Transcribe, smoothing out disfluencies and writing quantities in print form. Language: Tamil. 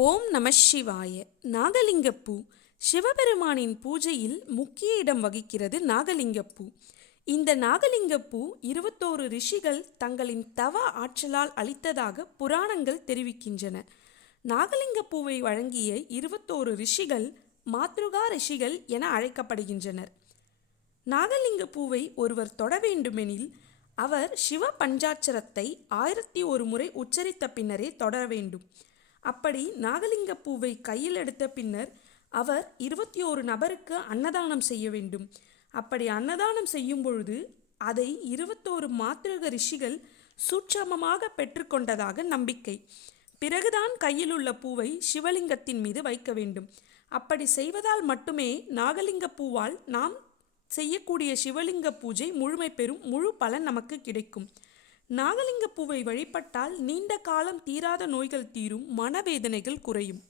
ஓம் நம சிவாய. நாகலிங்கப்பூ சிவபெருமானின் பூஜையில் முக்கிய இடம் வகிக்கிறது. நாகலிங்கப்பூ இந்த நாகலிங்கப்பூ 21 ரிஷிகள் தங்களின் தவ ஆற்றலால் அளித்ததாக புராணங்கள் தெரிவிக்கின்றன. நாகலிங்கப்பூவை வழங்கிய 21 ரிஷிகள் மாத்ருகா ரிஷிகள் என அழைக்கப்படுகின்றனர். நாகலிங்கப்பூவை ஒருவர் தொட வேண்டுமெனில் அவர் சிவ பஞ்சாட்சரத்தை 1001 முறை உச்சரித்த பின்னரே தொட வேண்டும். அப்படி நாகலிங்கப்பூவை கையில் எடுத்த பின்னர் அவர் 21 நபருக்கு அன்னதானம் செய்ய வேண்டும். அப்படி அன்னதானம் செய்யும் பொழுது அதை 21 மாத்ருக ரிஷிகள் சூட்சமமாக பெற்றுக்கொண்டதாக நம்பிக்கை. பிறகுதான் கையில் உள்ள பூவை சிவலிங்கத்தின் மீது வைக்க வேண்டும். அப்படி செய்வதால் மட்டுமே நாகலிங்க பூவால் நாம் செய்யக்கூடிய சிவலிங்க பூஜை முழுமை பெறும், முழு பலன் நமக்கு கிடைக்கும். நாகலிங்க பூவை வழிபட்டால் நீண்ட காலம் தீராத நோய்கள் தீரும், மனவேதனைகள் குறையும்.